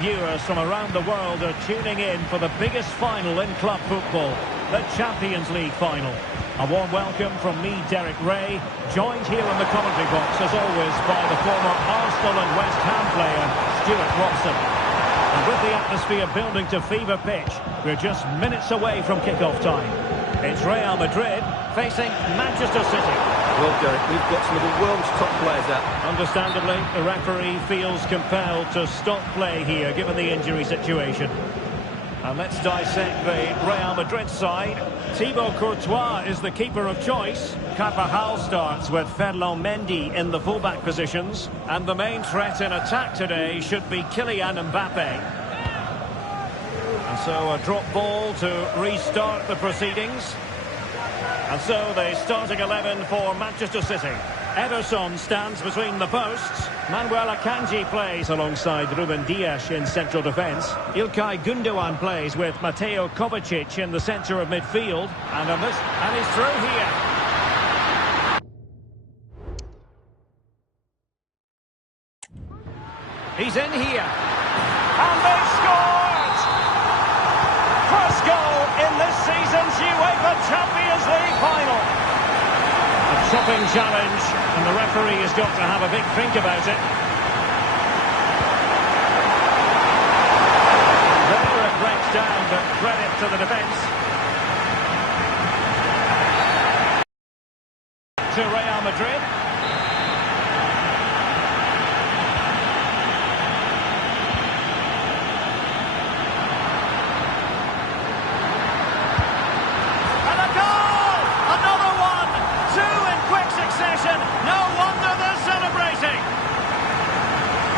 Viewers from around the world are tuning in for the biggest final in club football, the Champions League final. A warm welcome from me, Derek Ray, joined here in the commentary box, as always, by the former Arsenal and West Ham player, Stuart Robson. And with the atmosphere building to fever pitch, we're just minutes away from kick-off time. It's Real Madrid facing Manchester City. Well, Derek, we've got some of the world's top players out. Understandably, the referee feels compelled to stop play here, given the injury situation. And let's dissect the Real Madrid side. Thibaut Courtois is the keeper of choice. Carvajal starts with Ferland Mendy in the fullback positions. And the main threat in attack today should be Kylian Mbappe. And so a drop ball to restart the proceedings. And so the starting 11 for Manchester City. Ederson stands between the posts. Manuel Akanji plays alongside Ruben Dias in central defence. Ilkay Gundogan plays with Mateo Kovacic in the centre of midfield. And he's through here. He's in here. And they scored! First goal in this season's UEFA Champions League final. A chopping challenge, and the referee has got to have a big think about it. There it breaks down, but credit to the defence. To Real Madrid.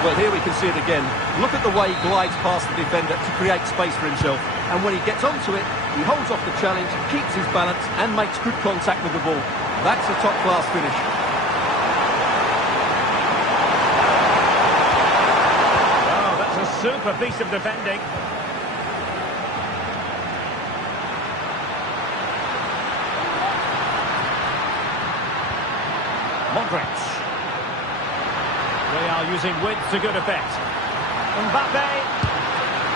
Well, here we can see it again. Look at the way he glides past the defender to create space for himself. And when he gets onto it, he holds off the challenge, keeps his balance and makes good contact with the ball. That's a top-class finish. Oh, that's a super piece of defending. Modric. Real using width to good effect. Mbappe.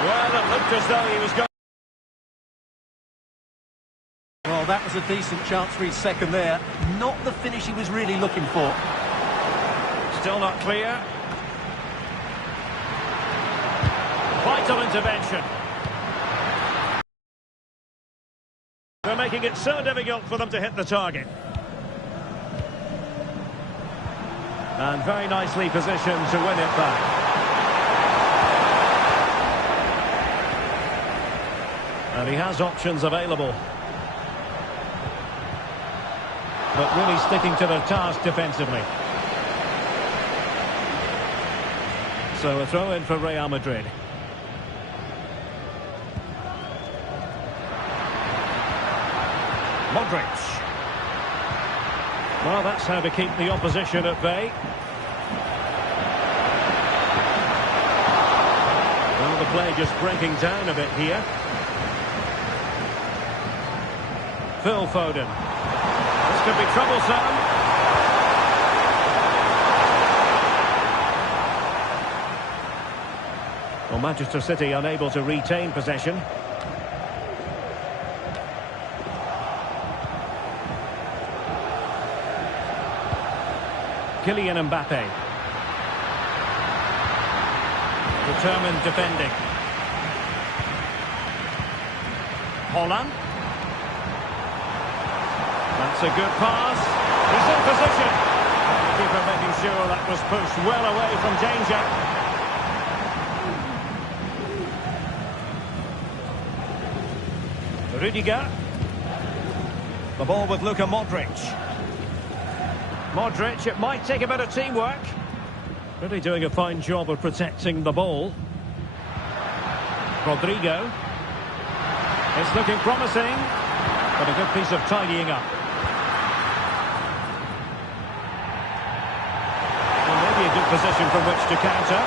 Well, it looked as though he was going. Well, that was a decent chance for his second there. Not the finish he was really looking for. Still not clear. Vital intervention. They're making it so difficult for them to hit the target. And very nicely positioned to win it back. And he has options available. But really sticking to their task defensively. So a throw in for Real Madrid. Modric. Well, that's how to keep the opposition at bay. Well, the play just breaking down a bit here. Phil Foden. This could be troublesome. Well, Manchester City unable to retain possession. Kylian Mbappe. Determined defending. Holland. That's a good pass. He's in position. The keeper making sure that was pushed well away from danger. Rudiger. The ball with Luka Modric. Modric, it might take a bit of teamwork. Really doing a fine job of protecting the ball. Rodrigo. It's looking promising, but a good piece of tidying up. Well, maybe a good position from which to counter.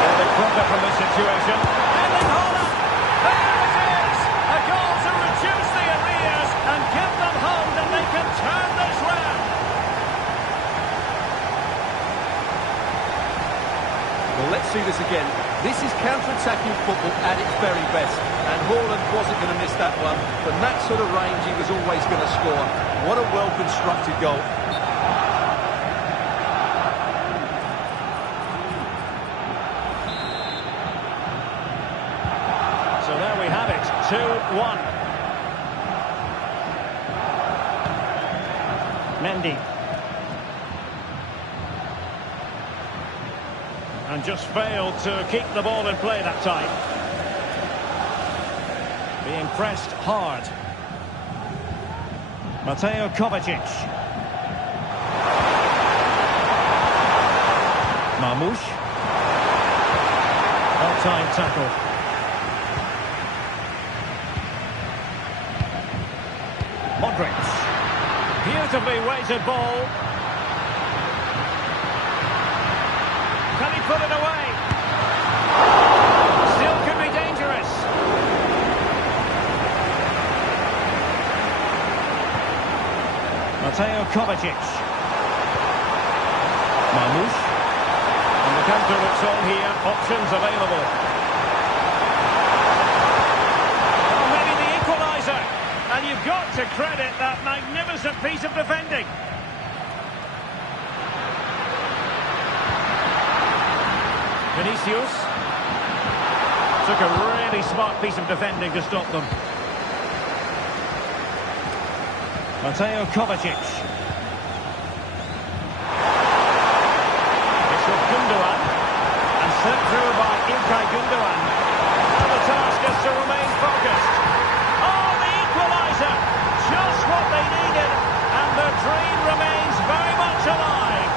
A bit proper from this situation. Erling Haaland! There it is! A goal to reduce the arrears and give them hope that they can turn this round. Well, let's see this again. This is counter-attacking football at its very best. And Haaland wasn't going to miss that one. From that sort of range, he was always going to score. What a well-constructed goal. So there we have it, 2-1. Mendy. And just failed to keep the ball in play that time. Being pressed hard. Mateo Kovacic. Marmoush. Well-timed tackle. Modric. Beautifully weighted ball. Can he put it away? Still could be dangerous. Mateo Kovacic. Marmoush. On the counter it's on here. Options available. Oh, maybe the equaliser. And you've got to credit that magnificent piece of defending. Vinicius took a really smart piece of defending to stop them. Mateo Kovacic. It's with Gundogan and sent through by Ilkay Gundogan. And the task is to remain focused. Oh, the equaliser! Just what they needed, and the dream remains very much alive.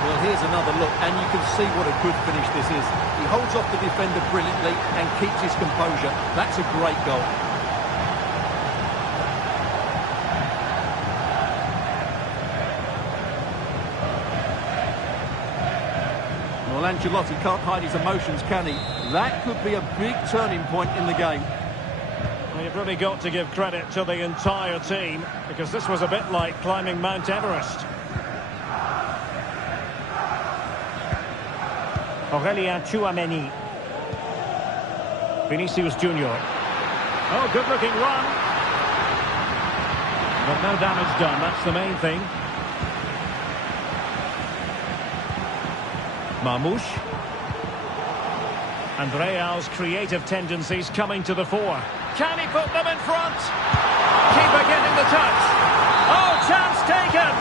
Well, here's another look, and you can see what a good finish this is. He holds off the defender brilliantly and keeps his composure. That's a great goal. Well, Ancelotti can't hide his emotions, can he? That could be a big turning point in the game. Well, you've really got to give credit to the entire team, because this was a bit like climbing Mount Everest. Aurelien Tchouameni. Vinicius Junior. Oh, good-looking run. But no damage done, that's the main thing. Marmoush. And Real's creative tendencies coming to the fore. Can he put them in front? Keeper getting the touch. Oh, chance taken.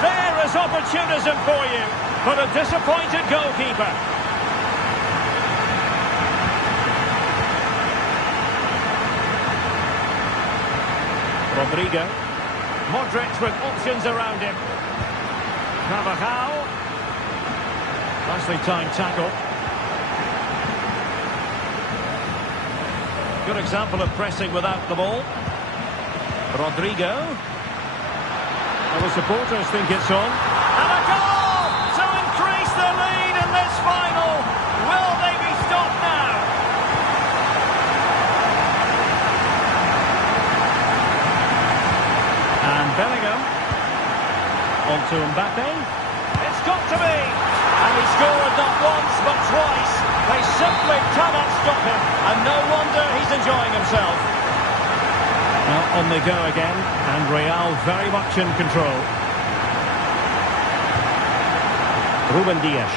There is opportunism for you, but a disappointed goalkeeper. Rodrigo. Modric with options around him. Carvajal. Nicely timed tackle. Good example of pressing without the ball. Rodrigo. Well, the supporters think it's on. And a goal to increase the lead in this final. Will they be stopped now? And Bellingham. On to Mbappe. It's got to be. And he scored not once but twice. They simply cannot stop him. And no wonder he's enjoying himself. Now on they go again. And Real very much in control. Ruben Dias.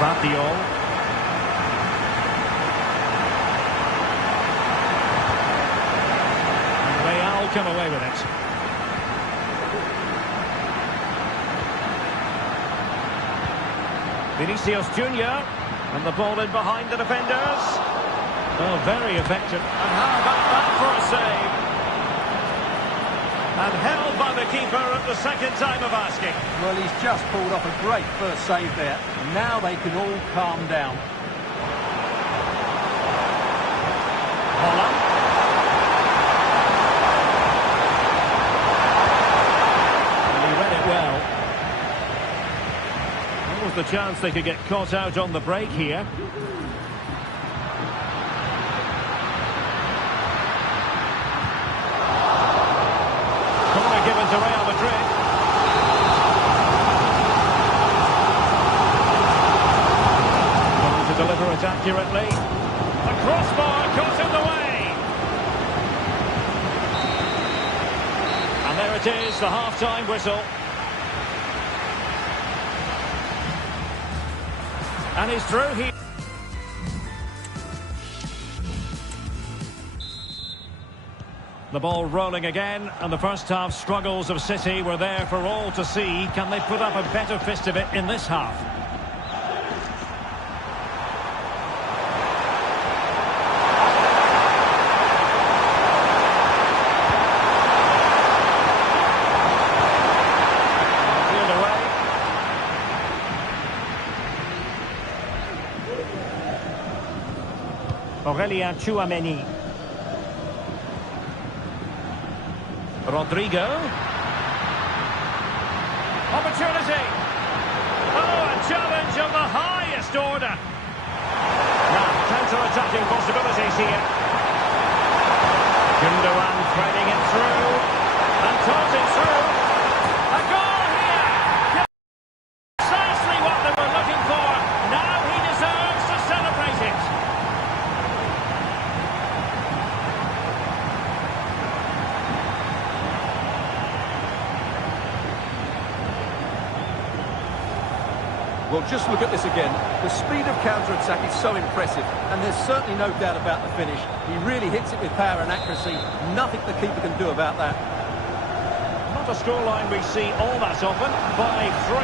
Gvardiol. And Real come away with it. Vinicius Junior, and the ball in behind the defenders. Oh, very effective. And how about that for a save? And held by the keeper at the second time of asking. Well, he's just pulled off a great first save there. Now they can all calm down. Holland. And he read it well. The chance they could get caught out on the break here. Corner given to Real Madrid. accurately. The crossbar caught in the way. And there it is, the half-time whistle. And he's through here. The ball rolling again, and the first half struggles of City were there for all to see. Can they put up a better fist of it in this half? Aurelien Tchouameni. Rodrigo. Opportunity. Oh, a challenge of the highest order. Now, counter-attacking possibilities here. Gundogan threading it through. And toss it through. A goal here. Precisely what they were looking for. Now he deserves to celebrate it. Well, just look at this again. The speed of counter-attack is so impressive, and there's certainly no doubt about the finish. He really hits it with power and accuracy. Nothing the keeper can do about that. Not a scoreline we see all that often. 5-3.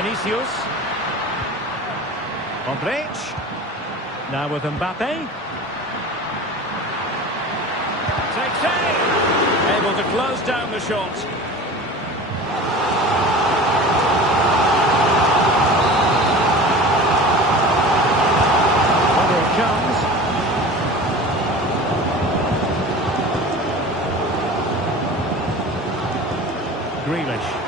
Vinicius. Modric. Now with Mbappe. Takes aim. Able to close down the shot. Over it comes. Grealish.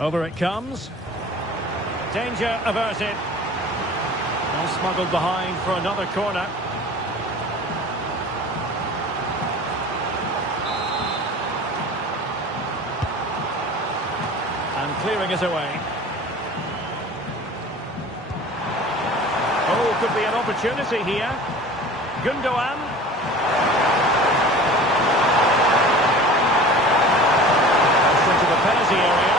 Over it comes. Danger averted. Well smuggled behind for another corner. And clearing it away. Oh, could be an opportunity here. Gundogan. Into the penalty area.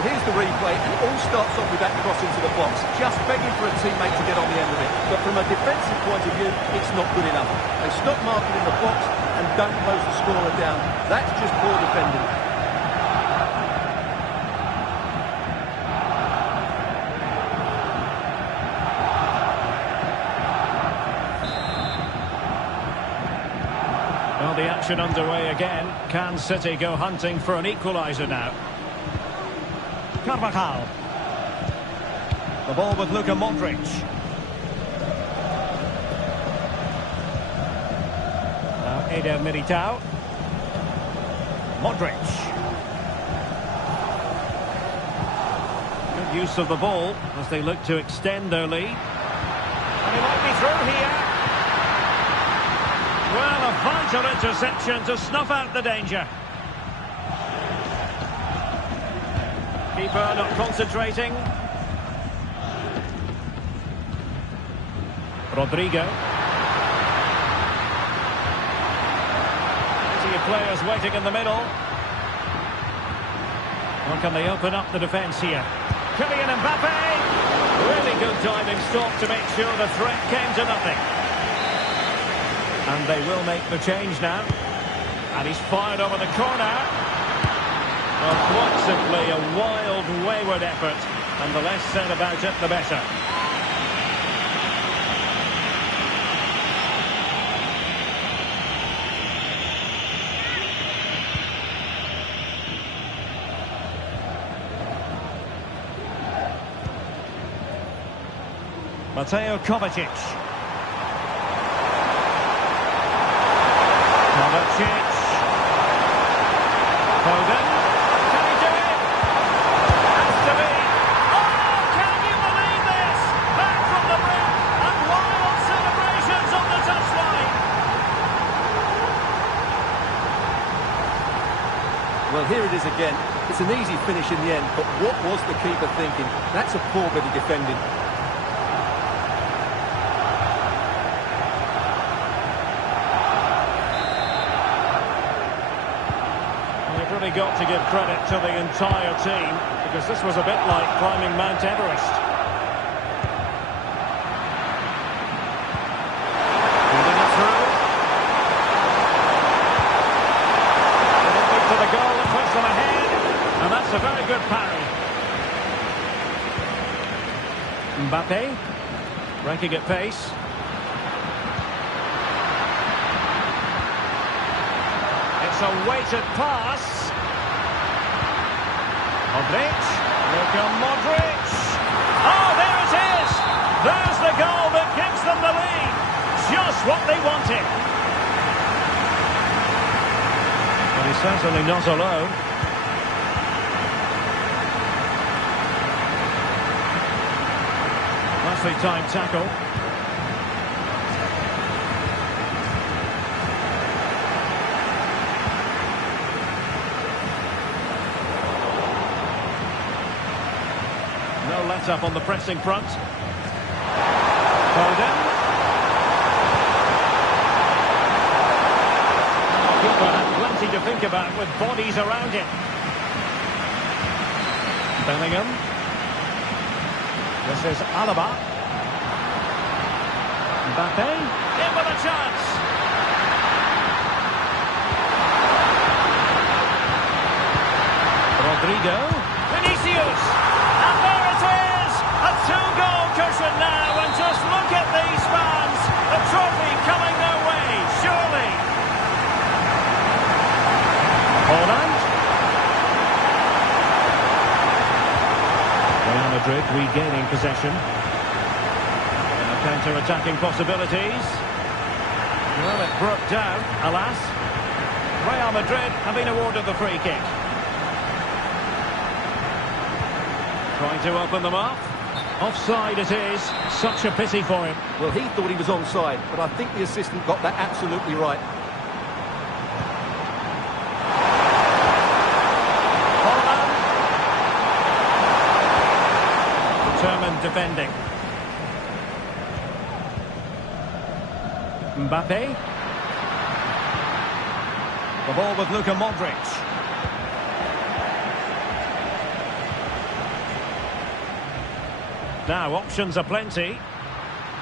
Here's the replay, and it all starts off with that cross into the box, just begging for a teammate to get on the end of it. But from a defensive point of view, it's not good enough. They stop marking in the box and don't close the scorer down. That's just poor defending. Well, the action underway again. Can City go hunting for an equaliser now? Carvajal. The ball with Luka Modric. Now Eder Militao. Modric. Good use of the ball as they look to extend their lead. And he might be through here. Well, a vital interception to snuff out the danger. Keeper not concentrating. Rodrigo. Plenty of players waiting in the middle. Or can they open up the defence here? Kylian Mbappe. Really good diving stop to make sure the threat came to nothing. And they will make the change now. And he's fired over the corner. Well, quite simply a wild, wayward effort. And the less said about it, the better. Mateo Kovacic. Kovacic. Foden. Can he do it? Has to be. Oh, can you believe this? Back from the brink and wild celebrations on the touchline. Well, here it is again. It's an easy finish in the end, but what was the keeper thinking? That's a poor bit of defending. Really got to give credit to the entire team, because this was a bit like climbing Mount Everest. Feeding it through. Getting to the goal that puts them ahead, and that's a very good parry. Mbappe, breaking at pace. It's a weighted pass. Modric, Luka Modric. Oh, there it is! There's the goal that gives them the lead. Just what they wanted. But he's certainly not alone. Nicely timed tackle. No let-up on the pressing front. Foden. The keeper had plenty to think about with bodies around him. Bellingham. This is Alaba. Mbappe. In with a chance. Rodrigo. Vinicius. And there it is! A two-goal cushion now, and just look at these fans! The trophy coming their way, surely! Holland. Real Madrid regaining possession. Counter-attacking possibilities. Well, it broke down, alas. Real Madrid have been awarded the free kick. Trying to open them up. Offside it is. Such a pity for him. Well, he thought he was onside, but I think the assistant got that absolutely right. Holland. Determined defending. Mbappe. The ball with Luka Modric. Now, options are plenty.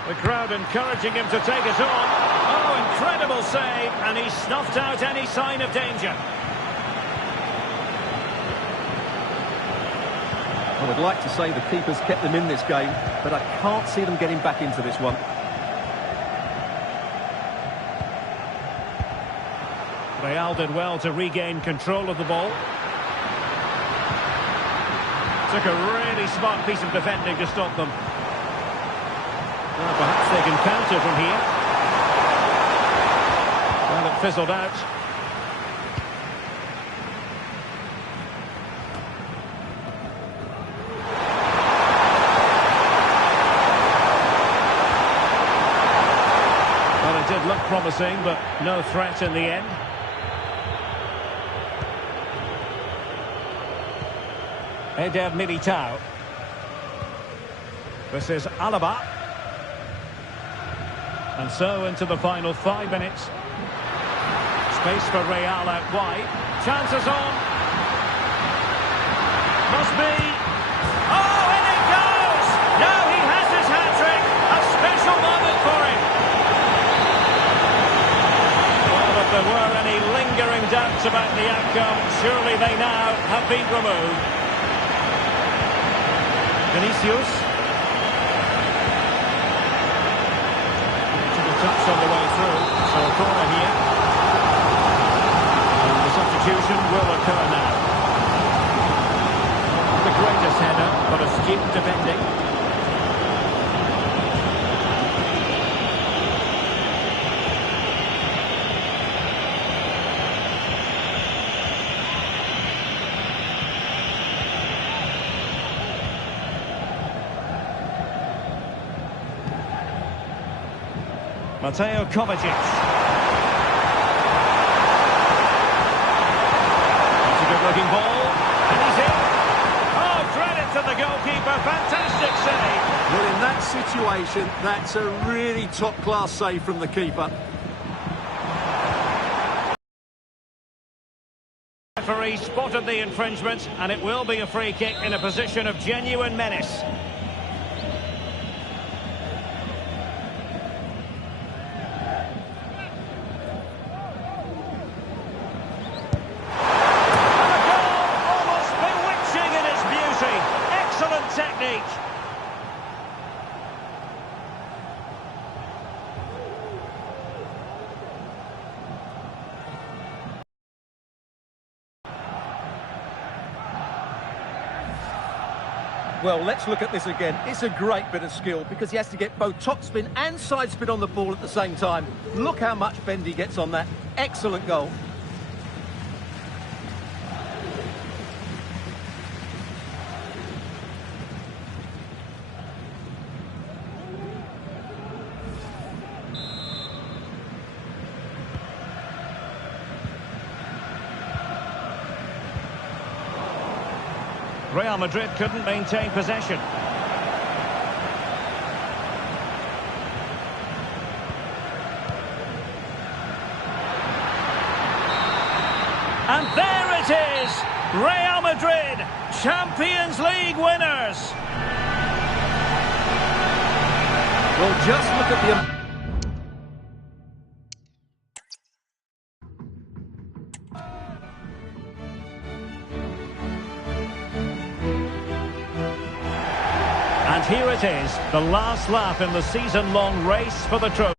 The crowd encouraging him to take it on. Oh, incredible save, and he snuffed out any sign of danger. I would like to say the keeper's kept them in this game, but I can't see them getting back into this one. Real did well to regain control of the ball. Took a really smart piece of defending to stop them. Well, perhaps they can counter from here. Well, it fizzled out. Well, it did look promising, but no threat in the end. Eder Militao. This is Alaba. And so into the final 5 minutes. Space for Real out wide. Chances on. Must be. Oh, there were any lingering doubts about the outcome, surely they now have been removed. Vinicius. Took a touch on the way through, so a corner here. And the substitution will occur now. Not the greatest header, but astute defending. Mateo Kovacic. That's a good-looking ball, and he's in. Oh, credit to the goalkeeper, fantastic save. Well, in that situation, that's a really top-class save from the keeper. The referee spotted the infringement, and it will be a free kick in a position of genuine menace. Technique. Well, let's look at this again. It's a great bit of skill because he has to get both topspin and side spin on the ball at the same time. Look how much bend he gets on that. Excellent goal. Real Madrid couldn't maintain possession. And there it is! Real Madrid, Champions League winners! Well, just look at the... And here it is, the last lap in the season-long race for the trophy.